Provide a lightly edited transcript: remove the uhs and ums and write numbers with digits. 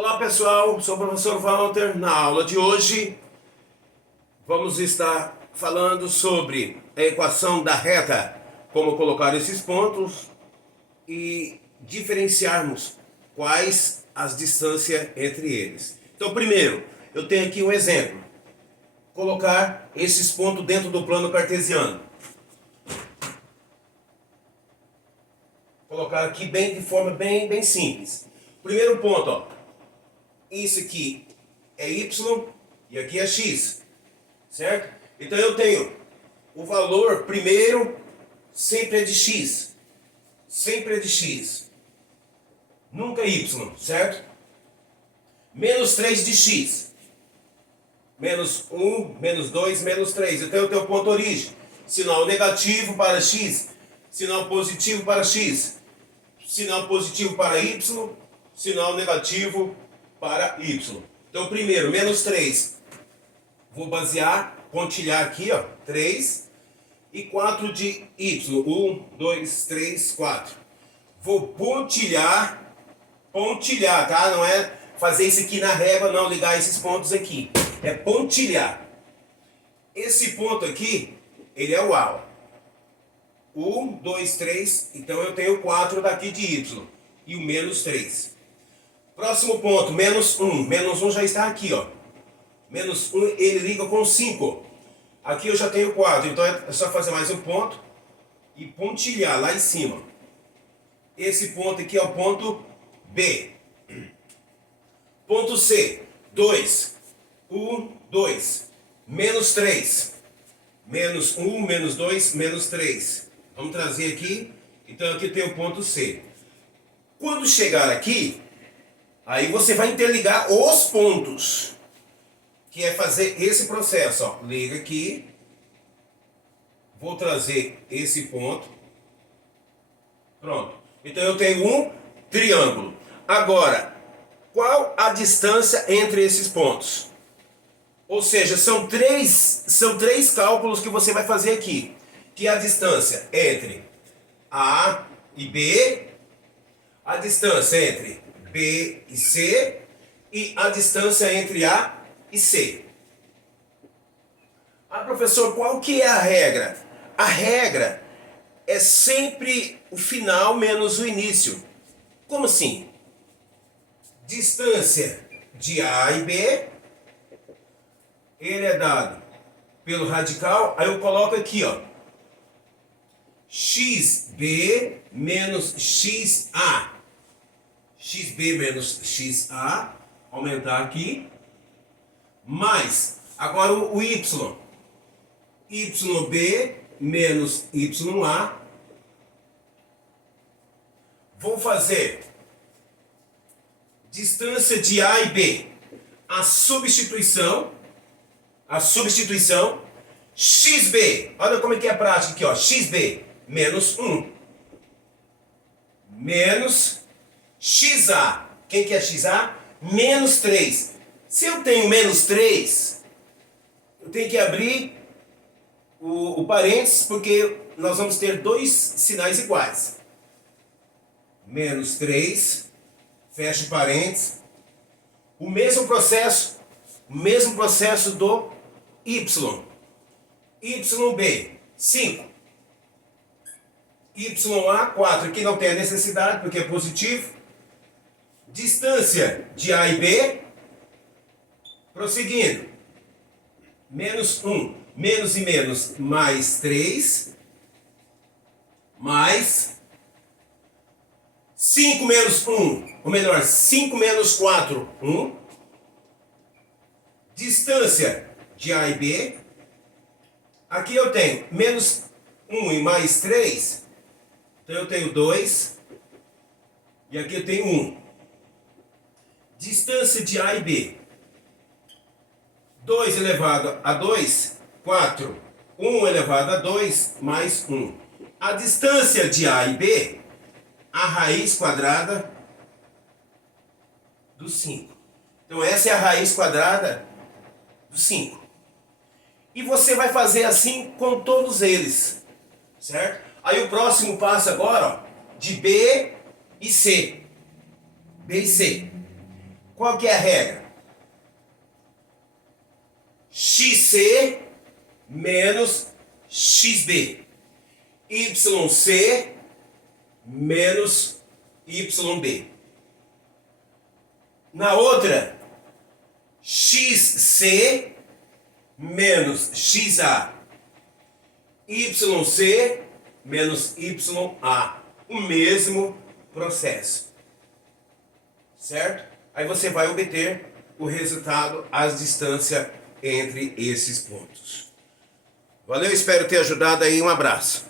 Olá pessoal, sou o professor Walter. Na aula de hoje vamos estar falando sobre a equação da reta, como colocar esses pontos e diferenciarmos quais as distâncias entre eles. Então primeiro, eu tenho aqui um exemplo. Colocar esses pontos dentro do plano cartesiano. Colocar aqui de forma bem simples. Primeiro ponto, ó. Isso aqui é y e aqui é x, certo? Então eu tenho o valor primeiro sempre é de x, sempre é de x, nunca é y, certo? Menos 3 de x, menos 1, menos 2, menos 3. Então eu tenho o ponto origem, sinal negativo para x, sinal positivo para x, sinal positivo para y, sinal negativo para y. Então primeiro, menos 3. Vou basear, pontilhar aqui, ó, 3 e 4 de y. 1, 2, 3, 4. Vou pontilhar, tá? Não é fazer isso aqui na régua, não, ligar esses pontos aqui. É pontilhar. Esse ponto aqui, ele é o A, ó. 1, 2, 3, então eu tenho 4 daqui de y. E o menos 3. Próximo ponto, menos 1. Menos 1 já está aqui, ó. Menos 1, ele liga com 5. Aqui eu já tenho 4, então é só fazer mais um ponto e pontilhar lá em cima. Esse ponto aqui é o ponto B. Ponto C, 2. 1, 2. Menos 3. Menos 1, menos 2, menos 3. Vamos trazer aqui. Então aqui tem o ponto C. Quando chegar aqui, aí você vai interligar os pontos, que é fazer esse processo, ó. Liga aqui, vou trazer esse ponto, pronto. Então eu tenho um triângulo. Agora, qual a distância entre esses pontos? Ou seja, são três cálculos que você vai fazer aqui, que é a distância entre A e B, a distância entre B e C e a distância entre A e C. Ah, professor, qual que é a regra? A regra é sempre o final menos o início. Como assim? Distância de A e B, ele é dado pelo radical, aí eu coloco aqui, ó, xb menos xa. xb menos xa, aumentar aqui, mais, agora o y, yb menos ya, vou fazer distância de A e B, a substituição, xb, olha como é que é a prática aqui, ó, xb menos 1, menos xa, quem que é xa? Menos 3. Se eu tenho menos 3, eu tenho que abrir o parênteses, porque nós vamos ter dois sinais iguais. Menos 3, fecha o parênteses. O mesmo processo do y. yb, 5. ya, 4. Aqui não tem a necessidade, porque é positivo. Distância de A e B, prosseguindo, menos 1, menos e menos, mais 3, mais 5 menos 1, ou melhor, 5 menos 4, 1, distância de A e B, aqui eu tenho menos 1 e mais 3, então eu tenho 2, e aqui eu tenho 1. Distância de A e B, 2 elevado a 2, 4, 1 elevado a 2, mais 1. A distância de A e B, a raiz quadrada do 5. Então essa é a raiz quadrada do 5. E você vai fazer assim com todos eles, certo? Aí o próximo passo agora, ó, de B e C. B e C. Qual que é a regra? XC menos XB. YC menos YB. Na outra, XC menos XA. YC menos YA. O mesmo processo. Certo? Aí você vai obter o resultado, as distâncias entre esses pontos. Valeu, espero ter ajudado aí. Um abraço.